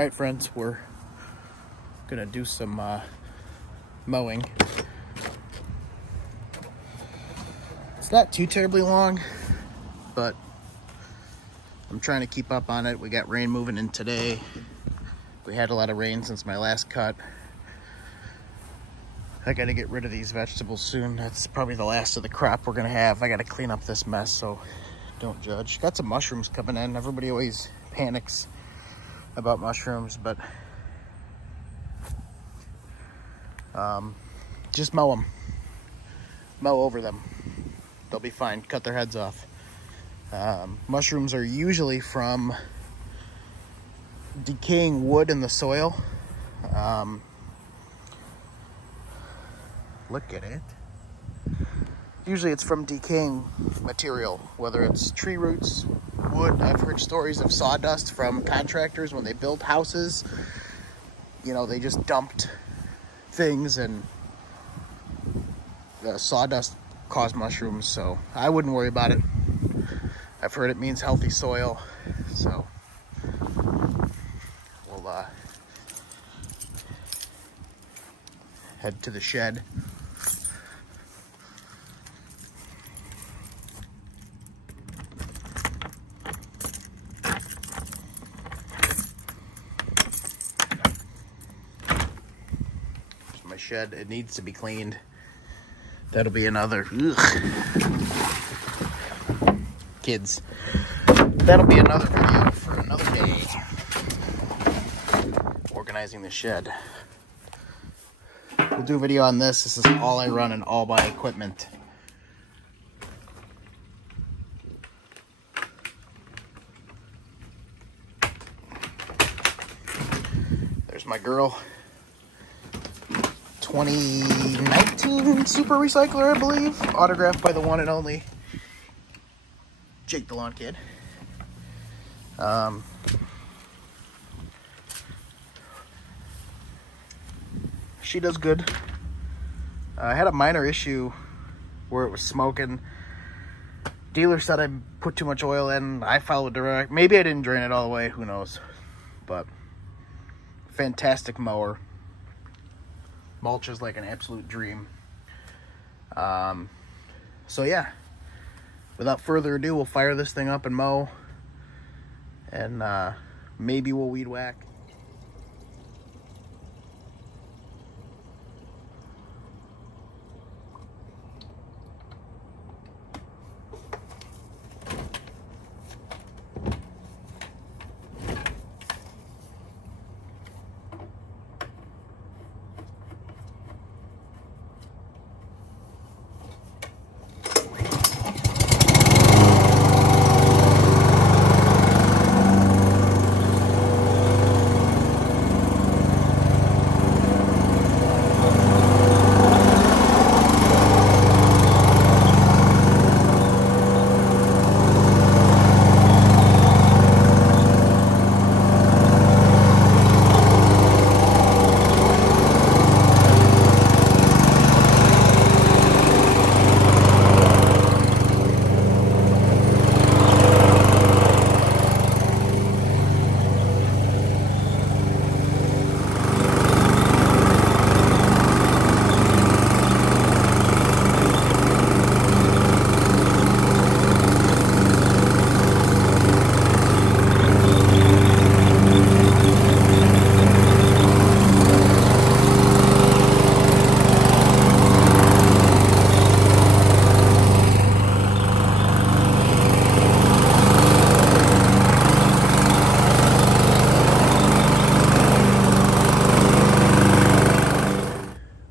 right, friends, we're gonna do some mowing. It's not too terribly long, but I'm trying to keep up on it. We got rain moving in today. We had a lot of rain since my last cut. I gotta get rid of these vegetables soon. That's probably the last of the crop we're gonna have. I gotta clean up this mess, so don't judge. Got some mushrooms coming in. Everybody always panics about mushrooms, but just mow them. Mow over them. They'll be fine. Cut their heads off. Mushrooms are usually from decaying wood in the soil. Look at it. Usually it's from decaying material, whether it's tree roots, wood. I've heard stories of sawdust from contractors when they build houses. You know, they just dumped things and the sawdust caused mushrooms, so I wouldn't worry about it. I've heard it means healthy soil, so we'll head to the shed. My shed, it needs to be cleaned. That'll be another kids. That'll be another video for another day. Organizing the shed. We'll do a video on this. This is all I run and all my equipment. There's my girl. 2019 Super Recycler, I believe. Autographed by the one and only Jake the Lawn Kid. She does good. I had a minor issue where it was smoking. Dealer said I put too much oil in. I followed direct. Maybe I didn't drain it all the way. Who knows? But fantastic mower. Mulch is like an absolute dream. So yeah, without further ado, we'll fire this thing up and mow, and maybe we'll weed whack.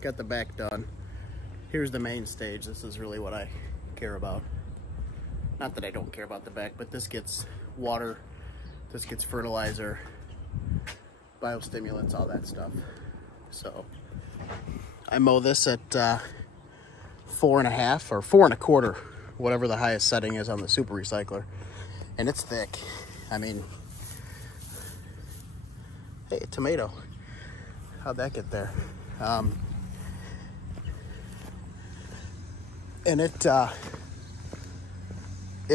Got the back done. Here's the main stage. This is really what I care about. Not that I don't care about the back, but this gets water, this gets fertilizer, biostimulants, all that stuff. So I mow this at 4.5 or 4.25, whatever the highest setting is on the Super Recycler, and it's thick. I mean, hey, a tomato. How'd that get there? And it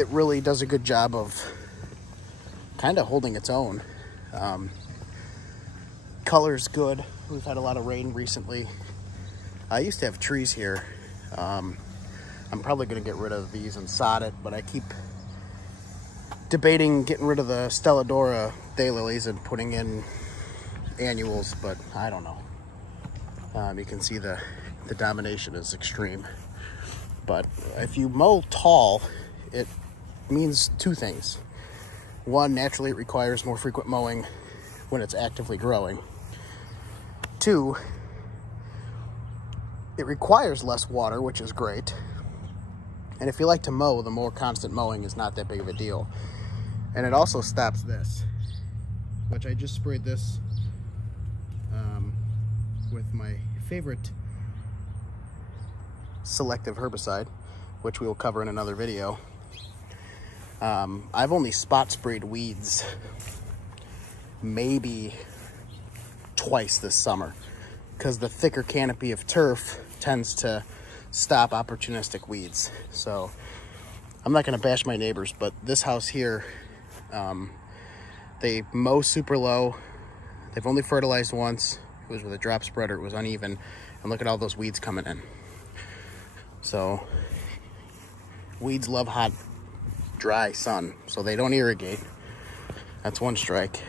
really does a good job of kind of holding its own. color's good. We've had a lot of rain recently. I used to have trees here. I'm probably gonna get rid of these and sod it, but I keep debating getting rid of the Stelladora daylilies and putting in annuals, but I don't know. You can see the domination is extreme. But if you mow tall, it means two things. One, naturally it requires more frequent mowing when it's actively growing. Two, it requires less water, which is great. And if you like to mow, the more constant mowing is not that big of a deal. And it also stops this, which I just sprayed this with my favorite selective herbicide, which we will cover in another video. I've only spot sprayed weeds maybe twice this summer because the thicker canopy of turf tends to stop opportunistic weeds. So I'm not going to bash my neighbors, but this house here, they mow super low. They've only fertilized once. It was with a drop spreader. It was uneven. And look at all those weeds coming in. So weeds love hot, dry sun, so they don't irrigate. That's one strike.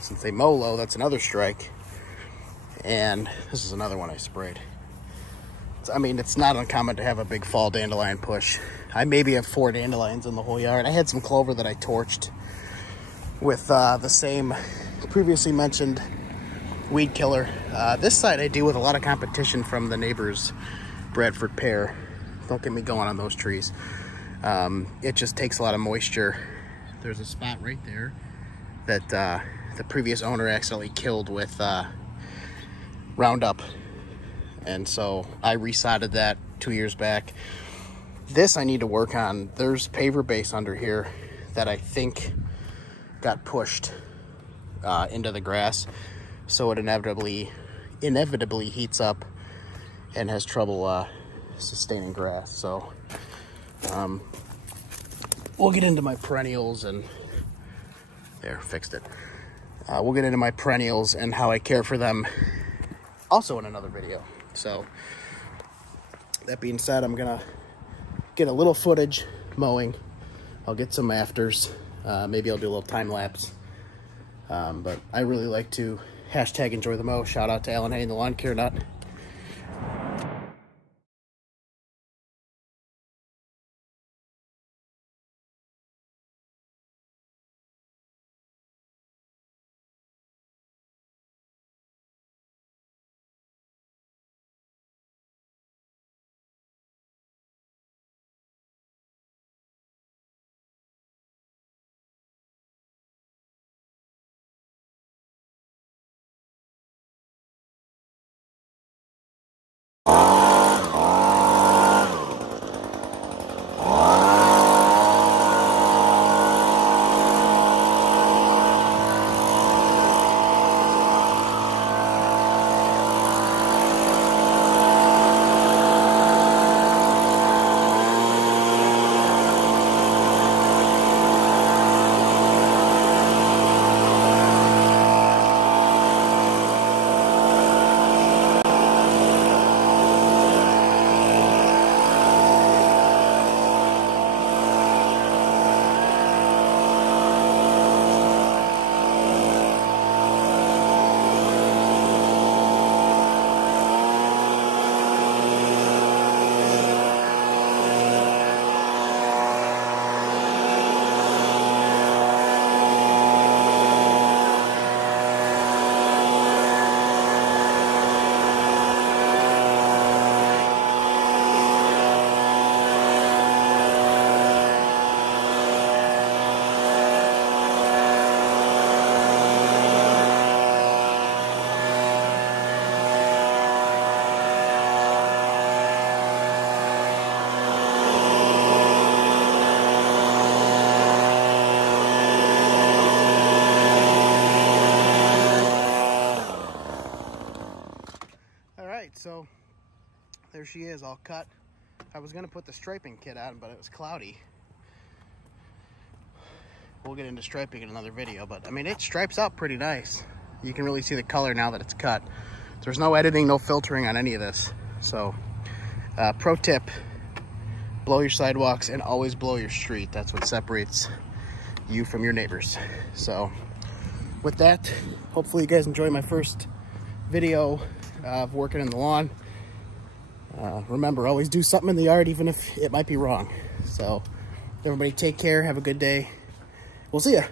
Since they mow low, that's another strike. And this is another one I sprayed. I mean, it's not uncommon to have a big fall dandelion push. I maybe have 4 dandelions in the whole yard. I had some clover that I torched with the same previously mentioned weed killer. This side I deal with a lot of competition from the neighbors' Bradford pear. Don't get me going on those trees. It just takes a lot of moisture. There's a spot right there that the previous owner accidentally killed with Roundup. And so I resodded that 2 years back. This I need to work on. There's paver base under here that I think got pushed into the grass. So it inevitably heats up and has trouble sustaining grass. So we'll get into my perennials and there, fixed it. We'll get into my perennials and how I care for them also in another video. So that being said, I'm gonna get a little footage mowing. I'll get some afters. Maybe I'll do a little time lapse. But I really like to hashtag enjoy the mow. Shout out to Alan Hay and the Lawn Care Nut. So there she is, all cut. I was gonna put the striping kit on, but it was cloudy. We'll get into striping in another video, but I mean, it stripes out pretty nice. You can really see the color now that it's cut. There's no editing, no filtering on any of this. So pro tip, blow your sidewalks and always blow your street. That's what separates you from your neighbors. So with that, hopefully you guys enjoy my first video of working in the lawn. Remember, always do something in the yard, even if it might be wrong. So everybody take care, have a good day. We'll see ya.